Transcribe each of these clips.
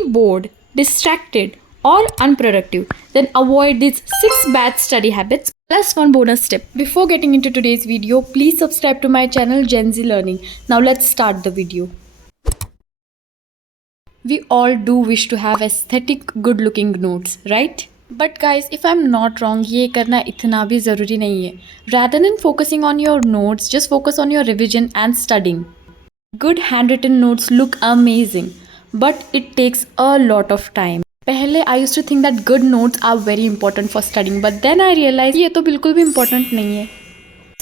feeling bored, distracted, or unproductive, then avoid these 6 bad study habits plus one bonus tip. Before getting into today's video, please subscribe to my channel GenzLearning. Now let's start the video. We all do wish to have aesthetic, good-looking notes, right? But guys, if I'm not wrong, ये करना इतना भी ज़रूरी नहीं है. Rather than focusing on your notes, just focus on your revision and studying. Good handwritten notes look amazing, but it takes a lot of time. पहले I used to think that good notes are very important for studying, but then I realized ये तो बिल्कुल भी important नहीं है.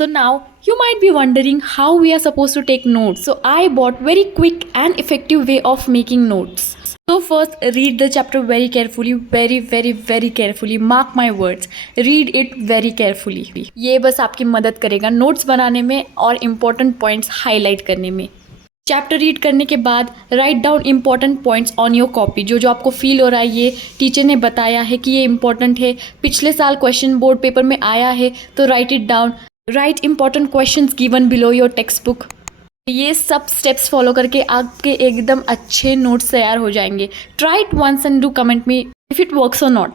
So now you might be wondering how we are supposed to take notes. So I bought very quick and effective way of making notes. So first, read the chapter very carefully, very carefully. Mark my words. Read it very carefully. ये बस आपकी मदद करेगा notes बनाने में और important points highlight करने में. चैप्टर रीड करने के बाद write down important points on your copy. जो आपको फील हो रहा है ये टीचर ने बताया है कि ये इम्पॉर्टेंट है, पिछले साल क्वेश्चन बोर्ड पेपर में आया है, तो right it down. Right important questions given below your text book. ये सब स्टेप्स फॉलो करके आपके एकदम अच्छे नोट्स तैयार हो जाएंगे. Try it once and do comment me if it works और not.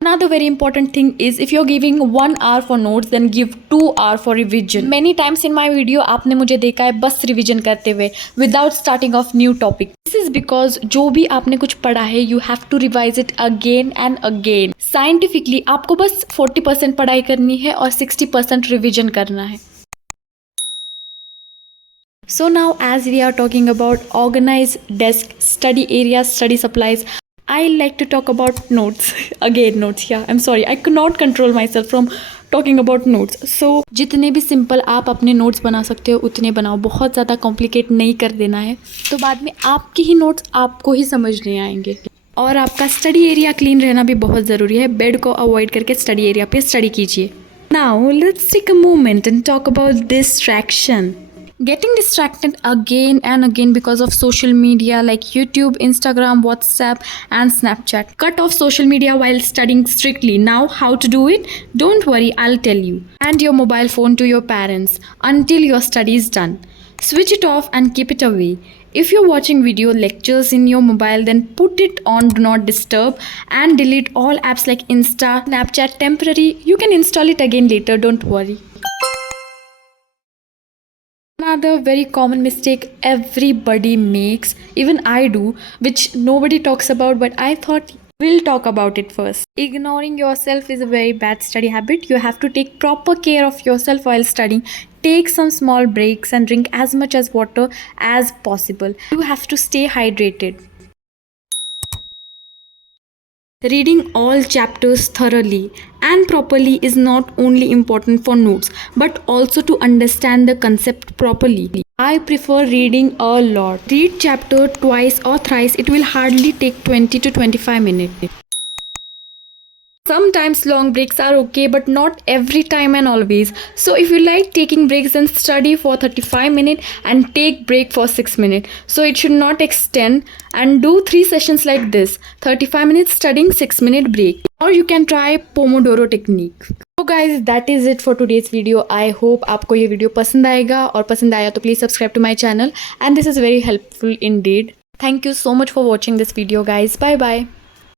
Another very important thing is if you're giving 1 hour for notes, then give 2 hours for revision. Many times in my video आपने मुझे देखा है बस revision करते हुए without starting off new topic. This is because जो भी आपने कुछ पढ़ा है you have to revise it again and again. Scientifically आपको बस 40% पढ़ाई करनी है और 60% रिविजन करना है. So now as we are talking about organized desk, study areas, study supplies, I like to talk about notes. Again notes, yeah. I'm sorry, I could not control myself from talking about notes. So जितने भी simple आप अपने notes बना सकते हो उतने बनाओ. बहुत ज़्यादा कॉम्प्लिकेट नहीं कर देना है, तो बाद में आपके ही नोट्स आपको ही समझ नहीं आएंगे. और आपका स्टडी एरिया क्लीन रहना भी बहुत ज़रूरी है. बेड को अवॉइड करके स्टडी एरिया पे स्टडी कीजिए. Now let's take a moment and talk about distraction. Getting distracted again and again because of social media like YouTube, Instagram, WhatsApp and Snapchat. Cut off social media while studying strictly. Now how to do it? Don't worry, I'll tell you. Hand your mobile phone to your parents until your study is done. Switch it off and keep it away. If you're watching video lectures in your mobile, then put it on do not disturb and delete all apps like Insta, Snapchat temporary. You can install it again later, don't worry. Another very common mistake everybody makes, even I do, which nobody talks about, but I thought we'll talk about it first. Ignoring yourself is a very bad study habit. You have to take proper care of yourself while studying. Take some small breaks and drink as much as water as possible. You have to stay hydrated. Reading all chapters thoroughly and properly is not only important for notes but also to understand the concept properly. I prefer reading a lot. Read chapter twice or thrice. It will hardly take 20 to 25 minutes. Sometimes long breaks are okay, but not every time and always. So if you like taking breaks, then study for 35 minutes and take break for 6 minutes. So it should not extend, and do 3 sessions like this. 35 minutes studying, 6 minute break. Or you can try Pomodoro technique. So guys, that is it for today's video. I hope आपको ये video पसंद आएगा, और पसंद आया तो please subscribe to my channel, and this is very helpful indeed. Thank you so much for watching this video guys. Bye bye.